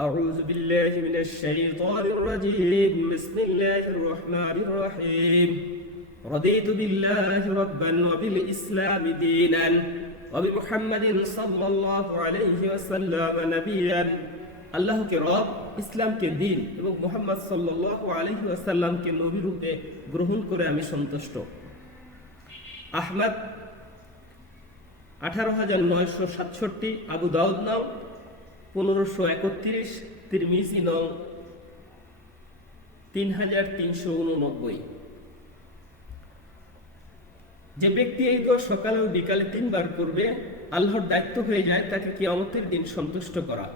أعوذ بالله من الشيطان الرجيم بسم الله الرحمن الرحيم رضيت بالله ربا وبالإسلام دينا وبمحمد صلى الله عليه وسلم نبيا আল্লাহকে রব ইসলামকে দিন এবং মোহাম্মদ সাল্লাহ আলহি আসাল্লামকে নবী রূপে গ্রহণ করে আমি সন্তুষ্ট আহমদ আঠারো হাজার নয়শো সাতষট্টি আবু দাউদ নাম পনেরোশো একত্রিশ তিরমিজি নং তিন হাজার তিনশো উননব্বই। যে ব্যক্তি এই দোয়া সকালে ও বিকালে তিনবার করবে, আল্লাহর দায়িত্ব হয়ে যায়, তাকে কিয়ামতের দিন সন্তুষ্ট করা।